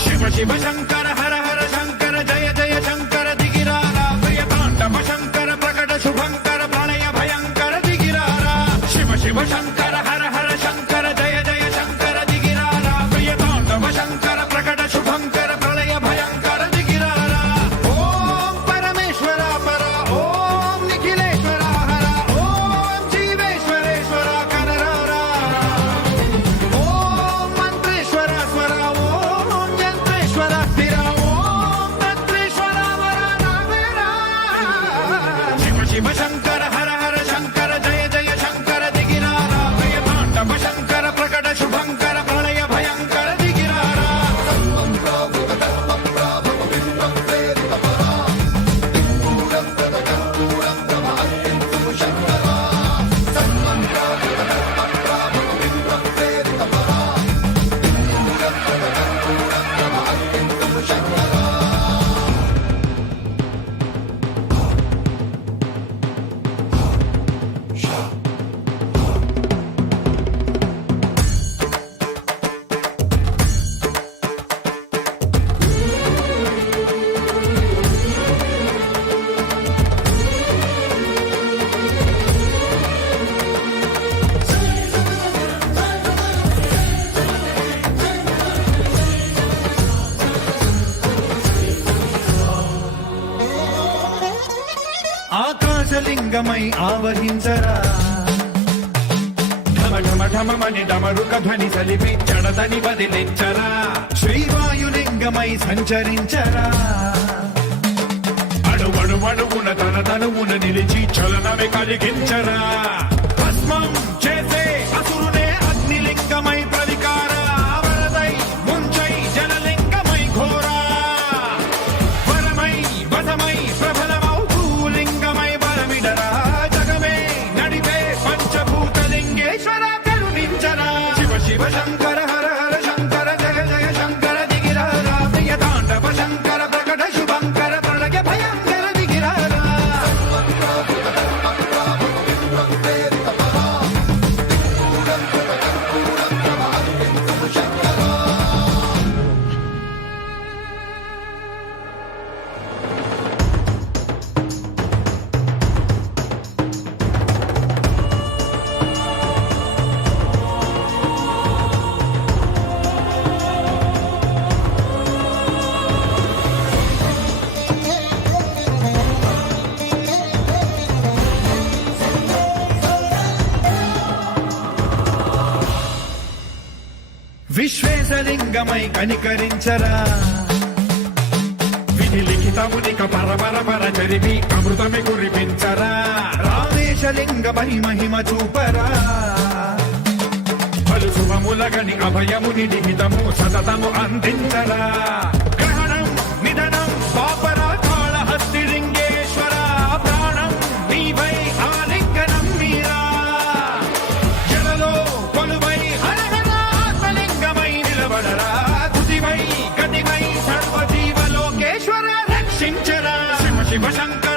శివ శివ శంకర హర హర శంకర జయ జయ శంకర దిగిరారా ప్రియతాండవ శంకర ప్రకట శుభంకర ప్రళయ భయంకర దిగిరారా శివ శివ శంకర హర హర శంకర జయ జయ శంకర దిగిరారా ప్రియతాండవ శంకర ప్రకట శుభంకర ప్రళయ భయంకర దిగిరారా ఓం పరమేశ్వర పర ఓం నిఖిలేశ్వర హర ఓం జీవేశ్వరేశ్వర కనరారా ఓం మంత్రేశ్వర స్వర ఓం యంత్రేశ్వర స్థిర ఓం తంత్రేశ్వర వర నావేరా శివ శివ శంకర హర హర శంకర జయ జయ శంకర దిగిరారా ప్రియతాండవ శంకర ప్రకట శుభంకర ప్రళయ భయంకర దిగిరారా ఆకాశలింగమై ఆవహించరా ఢమ ఢమ ఢమమని డమరుక ధ్వని సలిపి జడదని బదిలించరా శ్రీవాయులింగమై సంచరించరా అడుగడుగడుగున తన తనువున నిలిచి చలనమే కలిగించరా భస్మం చేసే అసురునే అగ్నిలింగమై ప్రవికార వరదై ముంచై జలలింగమై ఘోరా వరమై వసమై ప్రబలమౌ భూలింగమై బలమిడరా జగమే నడిపే పంచభూతలింగేశ్వర కరుణించరా శివ శివ శంకర హర హర శంకర జయ జయ శంకర దిగిరారా ప్రియతాండవ శంకర ప్రకట శుభంకర ప్రళయ భయంకర దిగిరారా విశ్వేశలింగమై కనికరించరా విధి లిఖితమునిక పరపర పర చరివి అమృతమి కురిపించరా రామేశలింగమై మహిమ చూపరా పలు శుభములగని అభయముని నిహితము సతతము అందించరా గ్రహణం నిధనం పాపరా కాళహస్తి లింగేశ్వర ప్రాణం నీవై ఆలింగనం మీరా జలలో కొలువై హర హర ఆత్మలింగమై నిలబడరా తుదివై గతివై సర్వజీవలోకేశ్వర రక్షించరా శివ శివ శంకర